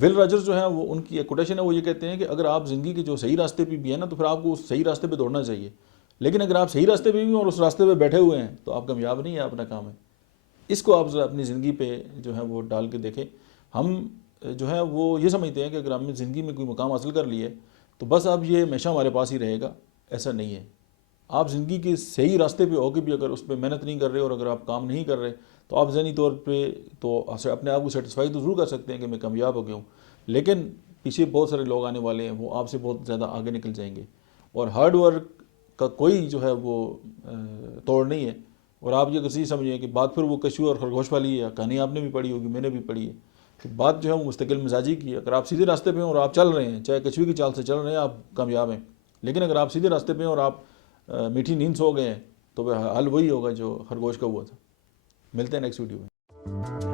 ول Rogers جو ہیں وہ ان کی ایک کوٹیشن ہے، وہ یہ کہتے ہیں کہ اگر آپ زندگی کے جو صحیح راستے پہ بھی ہیں نا تو پھر آپ کو اس صحیح راستے پہ دوڑنا چاہیے، لیکن اگر آپ صحیح راستے پہ بھی ہیں اور اس راستے پہ بیٹھے ہوئے ہیں تو آپ کامیاب نہیں ہیں، آپ ناکام ہیں۔ اس کو آپ ذرا اپنی زندگی پہ جو ہے وہ ڈال کے دیکھیں۔ ہم جو ہے وہ یہ سمجھتے ہیں کہ اگر ہم نے زندگی میں کوئی مقام حاصل کر لیے تو بس اب یہ ہمیشہ ہمارے پاس ہی رہے گا، ایسا نہیں ہے۔ آپ زندگی کے صحیح راستے پہ ہو کے بھی اگر اس پہ محنت نہیں کر رہے اور اگر آپ کام نہیں کر رہے تو آپ ذہنی طور پہ تو اپنے آپ کو سیٹسفائی تو ضرور کر سکتے ہیں کہ میں کامیاب ہو گیا ہوں، لیکن پیچھے بہت سارے لوگ آنے والے ہیں، وہ آپ سے بہت زیادہ آگے نکل جائیں گے، اور ہارڈ ورک کا کوئی جو ہے وہ توڑ نہیں ہے۔ اور آپ یہ کسی سمجھیں کہ بات پھر وہ کشو اور خرگوش والی ہے، کہانی آپ نے بھی پڑھی ہوگی، میں نے بھی پڑھی ہے، کہ بات جو ہے وہ مستقل مزاجی کی ہے۔ اگر آپ سیدھے راستے پہ ہیں اور آپ چل رہے ہیں، چاہے کچھ بھی کی چال سے چل رہے ہیں، آپ کامیاب ہیں۔ لیکن اگر آپ سیدھے راستے پہ ہیں اور آپ میٹھی نیند سو گئے ہیں تو وہ حل وہی ہوگا جو خرگوش کا ہوا تھا۔ ملتے ہیں نیکسٹ ویڈیو میں۔